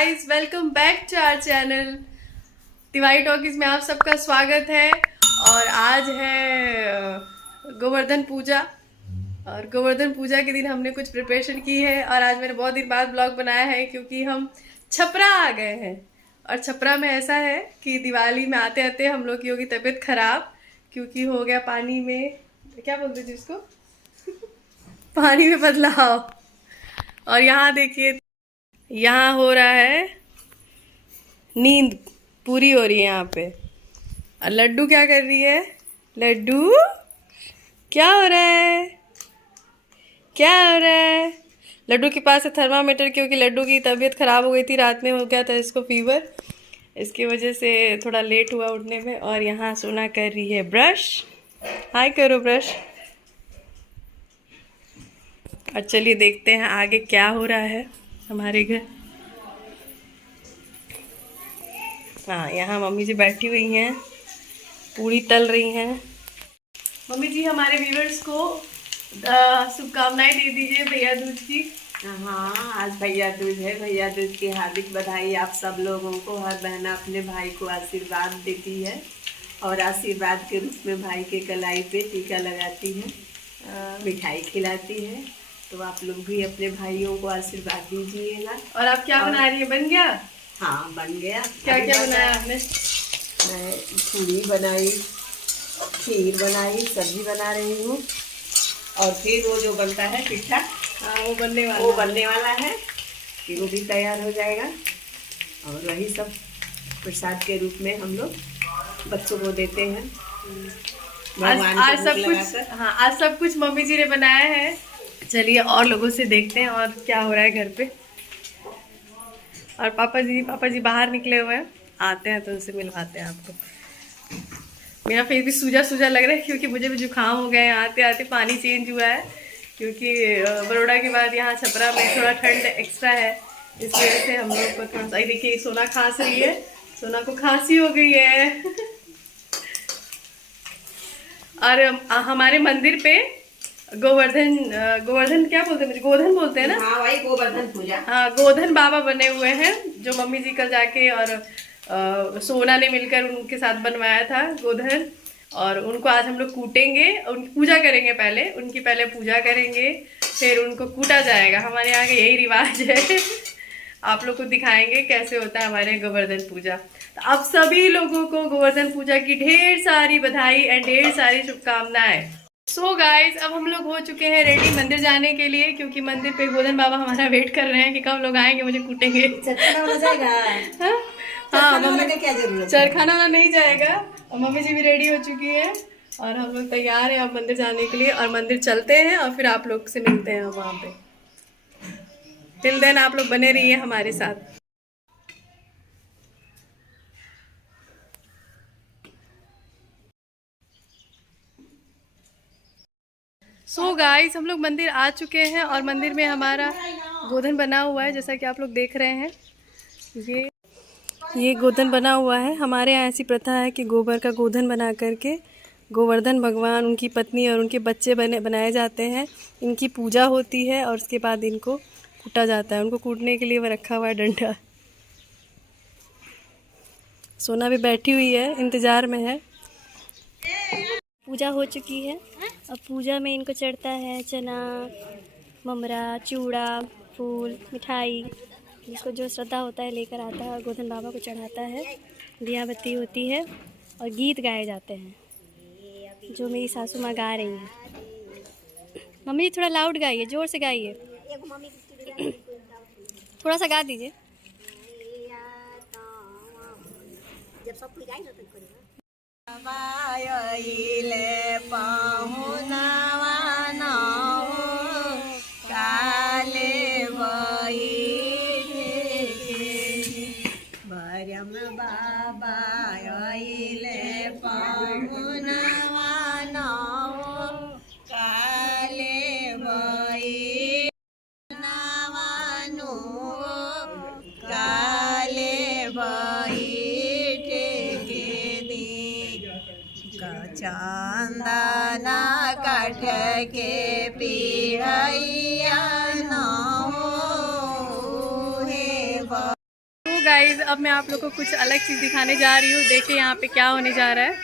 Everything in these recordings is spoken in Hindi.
Guys, welcome back to our channel Tiwari talkies में आप सबका स्वागत है। और आज है गोवर्धन पूजा। और गोवर्धन पूजा के दिन हमने कुछ प्रिपरेशन की है और आज मैंने बहुत दिन बाद ब्लॉग बनाया है क्योंकि हम छपरा आ गए हैं। और छपरा में ऐसा है कि दिवाली में आते आते हम लोग की होगी तबीयत खराब क्योंकि हो गया पानी में, क्या बोलते थे उसको पानी में बदलाव। और यहाँ देखिए, यहाँ हो रहा है नींद पूरी हो रही है यहाँ पे। और लड्डू क्या कर रही है? लड्डू क्या हो रहा है? क्या हो रहा है? लड्डू के पास है थर्मामीटर क्योंकि लड्डू की तबीयत खराब हो गई थी, रात में हो गया था इसको फीवर, इसकी वजह से थोड़ा लेट हुआ उठने में। और यहाँ सोना कर रही है ब्रश। हाय करो ब्रश। और चलिए देखते हैं आगे क्या हो रहा है हमारे घर। हाँ, यहाँ मम्मी जी बैठी हुई हैं, पूरी तल रही हैं। मम्मी जी हमारे व्यूअर्स को शुभकामनाएं दे दीजिए भैया दूज की। हाँ, आज भैया दूज है। भैया दूज की हार्दिक बधाई आप सब लोगों को। हर बहन अपने भाई को आशीर्वाद देती है और आशीर्वाद के रूप में भाई के कलाई पे टीका लगाती है, मिठाई खिलाती है। तो आप लोग भी अपने भाइयों को आशीर्वाद दीजिएगा। और आप क्या बना रही है? बन गया? हाँ, बन गया। क्या क्या बनाया आपने? मैं पूरी बनाई, खीर बनाई, सब्जी बना रही हूँ। और फिर वो जो बनता है पिट्ठा, हाँ वो बनने वाला है। फिर वो भी तैयार हो जाएगा। और वही सब प्रसाद के रूप में हम लोग बच्चों को देते हैं। आज सब कुछ, हाँ आज सब कुछ मम्मी जी ने बनाया है। चलिए और लोगों से देखते हैं और क्या हो रहा है घर पे। और पापा जी बाहर निकले हुए हैं, आते हैं तो उनसे मिलवाते हैं आपको। मेरा फेस भी सूजा सूजा लग रहा है क्योंकि मुझे भी जुकाम हो गया है। आते आते पानी चेंज हुआ है क्योंकि बड़ौदा के बाद यहाँ छपरा में थोड़ा ठंड एक्स्ट्रा है, इस वजह से हम लोग को थोड़ा सा। देखिए सोना खांस रही है, सोना को खांसी हो गई है। और हमारे मंदिर पे गोवर्धन क्या बोलते हैं, मुझे गोधन बोलते हैं ना। हाँ, वही गोवर्धन पूजा। हाँ, गोधन बाबा बने हुए हैं जो मम्मी जी कल जाके और सोना ने मिलकर उनके साथ बनवाया था गोधन। और उनको आज हम लोग कूटेंगे, उनकी पूजा करेंगे। पहले उनकी पूजा करेंगे, फिर उनको कूटा जाएगा। हमारे यहाँ का यही रिवाज है। आप लोग को दिखाएंगे कैसे होता है हमारे गोवर्धन पूजा। तो आप सभी लोगों को गोवर्धन पूजा की ढेर सारी बधाई एंड ढेर सारी शुभकामनाएं। सो गाइज, अब हम लोग हो चुके हैं रेडी मंदिर जाने के लिए क्योंकि मंदिर पे गोधन बाबा हमारा वेट कर रहे हैं कि कब लोग आएंगे, मुझे कूटेंगे। हाँ, चरखाना वाला नहीं जाएगा। और मम्मी जी भी रेडी हो चुकी है और हम लोग तैयार हैं अब मंदिर जाने के लिए। और मंदिर चलते हैं और फिर आप लोग से मिलते हैं वहाँ पे। टिल देन आप लोग बने रहिए हमारे साथ। सो गाइस, हम लोग मंदिर आ चुके हैं और मंदिर में हमारा गोधन बना हुआ है जैसा कि आप लोग देख रहे हैं। ये गोधन बना हुआ है। हमारे यहाँ ऐसी प्रथा है कि गोबर का गोधन बना करके गोवर्धन भगवान, उनकी पत्नी और उनके बच्चे बनाए जाते हैं। इनकी पूजा होती है और उसके बाद इनको कूटा जाता है। उनको कूटने के लिए वो रखा हुआ है डंडा। सोना भी बैठी हुई है, इंतज़ार में है। पूजा हो चुकी है। अब पूजा में इनको चढ़ता है चना, ममरा, चूड़ा, फूल, मिठाई, जिसको जो श्रद्धा होता है लेकर आता है और गोधन बाबा को चढ़ाता है। दिया बत्ती होती है और गीत गाए जाते हैं जो मेरी सासू माँ गा रही हैं। मम्मी थोड़ा लाउड गाइए, ज़ोर से गाइए, थोड़ा सा गा दीजिए। बायले पाहुनावा नाव काले भरम बाबा आइले पाहुनावा नाव काले नावानो काले चांदना काठ के पिहैया गाइस, अब मैं आप लोग को कुछ अलग चीज़ दिखाने जा रही हूँ। देखिए यहाँ पे क्या होने जा रहा है।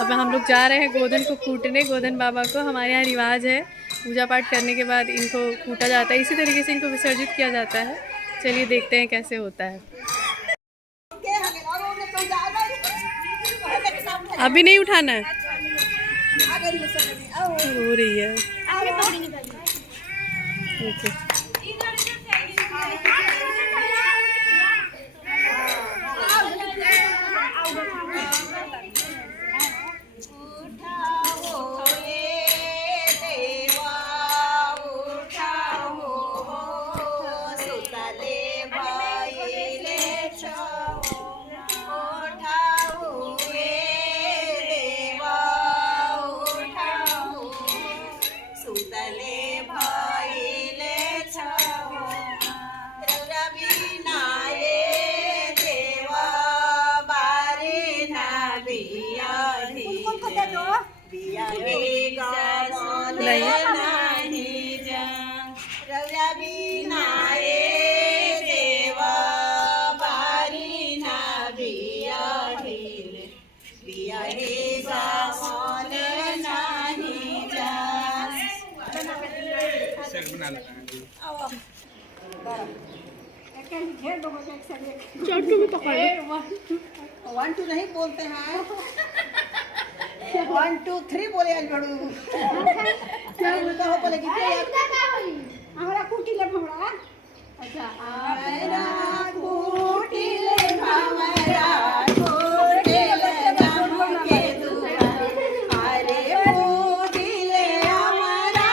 अब हम लोग जा रहे हैं गोधन को कूटने, गोधन बाबा को। हमारे यहाँ रिवाज है, पूजा पाठ करने के बाद इनको कूटा जाता है, इसी तरीके से इनको विसर्जित किया जाता है। चलिए देखते हैं कैसे होता है। अभी नहीं उठाना है, हो रही है। देखिए वन टू नहीं बोलते हैं, 1 2 3 बोले आज बड़ू क्या बोलता हो बोले कि हमरा कुटी ले हमरा। अच्छा हमरा कुटी ले हमरा कुटी ले हम के दुआ अरे कुटी ले हमरा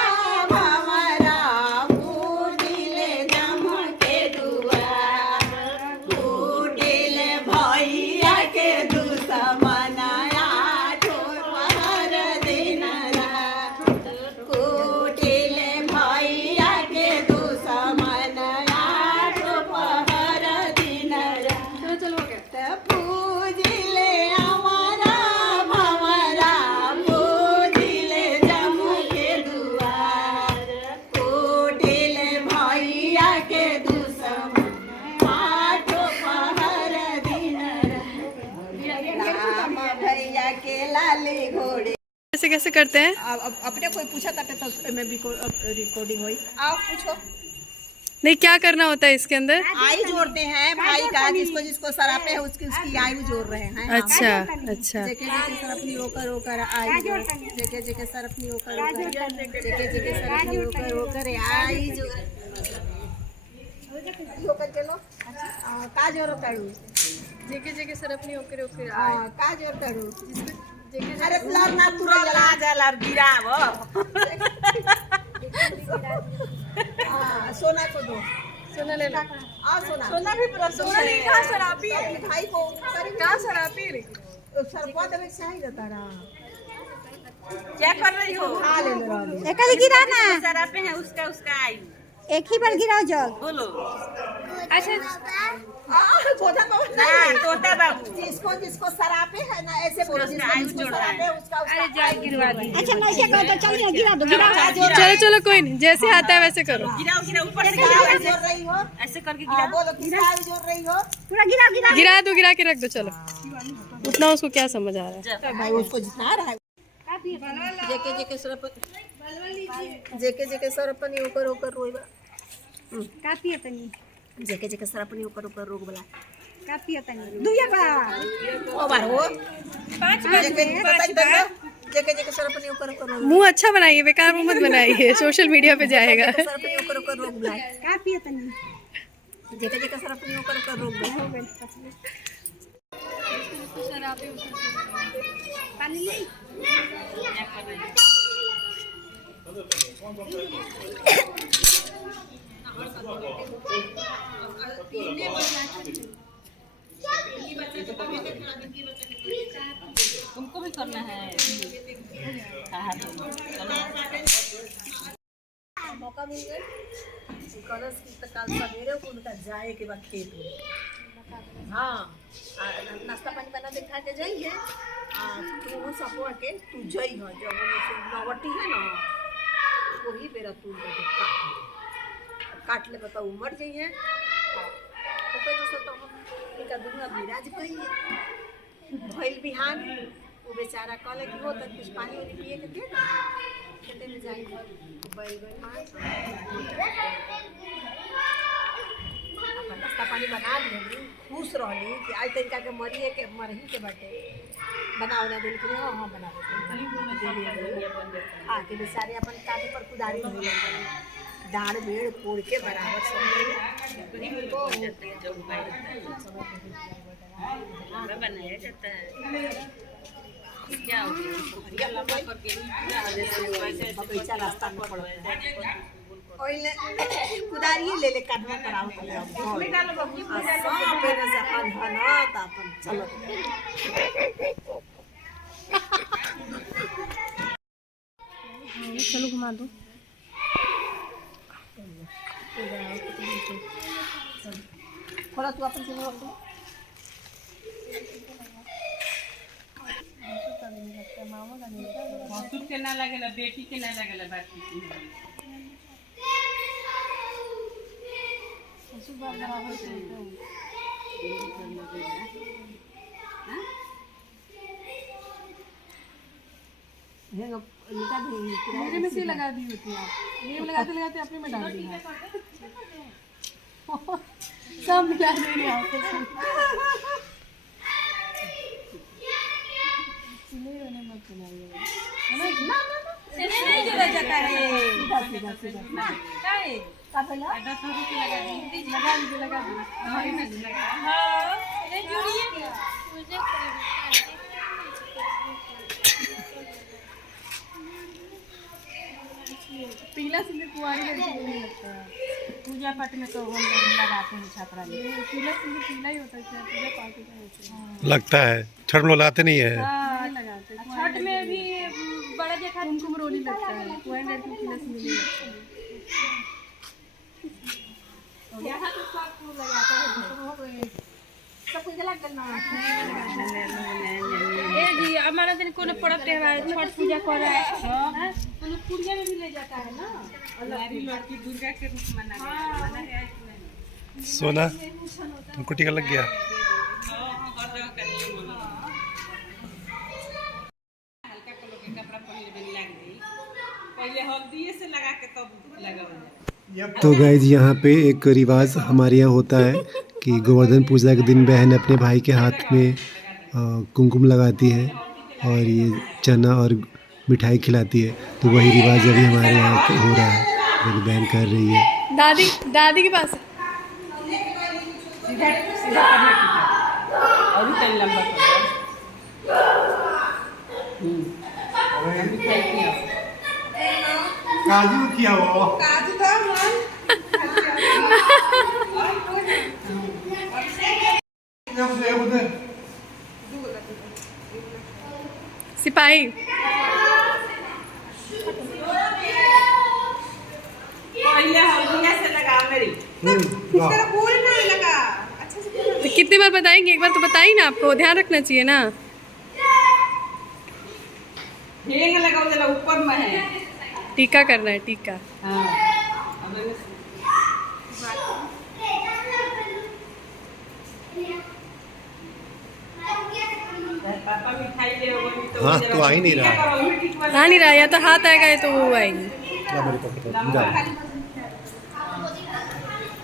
हमरा कुटी ले हम के दुआ कुटी ले भैया के दुश्मनाया कैसे कैसे करते हैं? अब अपने कोई पूछा था तो मैं भी रिकॉर्डिंग हुई। आप पूछो। नहीं, क्या करना होता है इसके अंदर? आयु जोड़ते हैं भाई का, जिसको जिसको सरापे है उसकी आयु जोड़ रहे हैं। अच्छा अच्छा। जेके जेके सरपनी होकर होकर आयु जेके जेके सरपनी होकर होकर जेके जेके सरपनी होकर होकर आयु जोड़ होकर चलो। का जोड़ करू जेके जेके सरपनी होकर होकर का जोड़ करू। अरे लर ना तुरा जला जला गिराव। सोना को दो, सोना ले लो। सोना सोना भी सोना नहीं खा शराबी भाई को क्या शराबी सरपा देवे चाहिए जाता ना। क्या कर रही हो? खा ले मेरा एक ही गिरा ना, शराबे है उसका उसका आई एक ही बार गिराओ जग। बोलो। गोधा ना तोता बाबू जिसको जिसको सरापे है ना ऐसे बोलो, जिसको जिसको सरापे है उसका अरे जाए गिरवा दी। अच्छा नहीं क्या तो चल गिरा दो, गिरा चलो चलो, कोई नहीं, जैसे आता है वैसे करो। गिराओ गिराओ ऊपर से आयु जोड़ रही हो, ऐसे करके गिराओ। बोलो किसका आयु जोड़ रही हो। पूरा गिरा गिरा गिरा दो, गिरा के रख दो। चलो, उतना उसको क्या समझ आ रहा है? भाई उसको जितना रहा है जेके जेके सरपनी ऊपर ऊपर रोइबा काफी है तनी, जेके जेके सरपनी ऊपर ऊपर रोग बला काफी है तनी दुया बा ओ बार हो 5 बार जेके जेके सरपनी ऊपर ऊपर रोग मुंह अच्छा बनाइए, बेकार मुंह मत बनाइए, सोशल मीडिया पे जाएगा। सरपनी ऊपर ऊपर रोग बला काफी है तनी जेके जेके सरपनी ऊपर ऊपर रोग बला पानी ले तुमको भी करना है। मौका मिल गया कलश की तो कल सवेरे को उनका जाए के बाद खेत में। हाँ नाश्ता पानी बना दे खा के जाइए। तू सपो के तू जई हो जब नवटी है ना वही बेरा तू काट ले बताओ मर जाइए। पे से तो हम इनका दुनिया विराज कहिए भइल बिहान वो बेचारा कहले कि हो तक कुछ पानी वानी पिए के दे खेते में जाई बैल गई अपन नाश्ता पानी बना ली खुश रहली कि आज तक इनका के मरिए के मरही के बाटे बनाओ ना दिल के हाँ हाँ बना देते हाँ कि बेचारे अपन काफी पर कुदारी नहीं दाढ़ बेड़ कोड़ के बराबर सब बनाया जाता है क्या बगीचा रास्ता में पड़ता है ओइले कुदारी ले ले काटवा कराओ तो निकालो बाबू सब पे से अपन हना त अपन चलो चलो घुमा दो। थोड़ा तू अपन से बोल दो ससुर के ना लगेला बेटी के ना लगेला बाकी ससुर बात बराबर से हेंगा निकाल दी मेरे में से लगा दी होती है आप ये लगाते लगाते अपने में डाल दी है सब मिला दे रहे हैं मत बनाइए ना नहीं जरा जाता है सीधा सीधा का पहला लगा दीजिए लगा दीजिए हाँ अरे जुड़िए मुझे पीला सिंदूर कुंवारी लड़की को नहीं लगता है पूजा पाठ में तो हम लोग लगाते हैं छापरा में पीला सिंदूर पीला ही होता है पूजा पाठ का होता है लगता है छठ में लोग लगाते नहीं है। हाँ लगाते हैं छठ में भी बड़ा देखा कुमकुम रोली लगता है कुंवारी लड़की को पीला सिंदूर नहीं लगता है यहाँ तो सब फूल लगाता है सब कुछ लग करना ए जी हमारा दिन कोनो पर्व त्योहार छठ पूजा कर रहा है मतलब पूजा में भी ले जाता है ना नारी लड़की दुर्गा के रूप में मना है सोना तुमको टीका लग गया? हल्का कलर के कपड़ा पहले में लग गई पहले हल्दी से लगा के तब लगाओ तो गाइज यहाँ पे एक रिवाज हमारे यहाँ होता है कि गोवर्धन पूजा के दिन बहन अपने भाई के हाथ में कुमकुम लगाती है और ये चना और मिठाई खिलाती है। तो वही रिवाज अभी हमारे यहाँ हो रहा है, मेरी बहन कर रही है। दादी दादी के पास और भी लंबा काजू किया वो सिपाही पहले हल्दी से लगा मेरी तो कितनी बार बताएंगे? एक बार तो बताइए ना, आपको ध्यान रखना चाहिए ना। हेंग लगाओ जरा ऊपर में है टीका करना है टीका। हाँ पापा मिठाई ले हाँ तो आ ही नहीं रहा है। हाँ नहीं रहा, या तो हाथ आएगा या तो वो आएगी।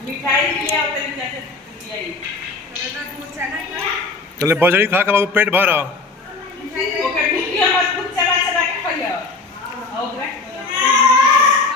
मिठाई लिया उधर चले बजरी खा के बाबू पेट भरा।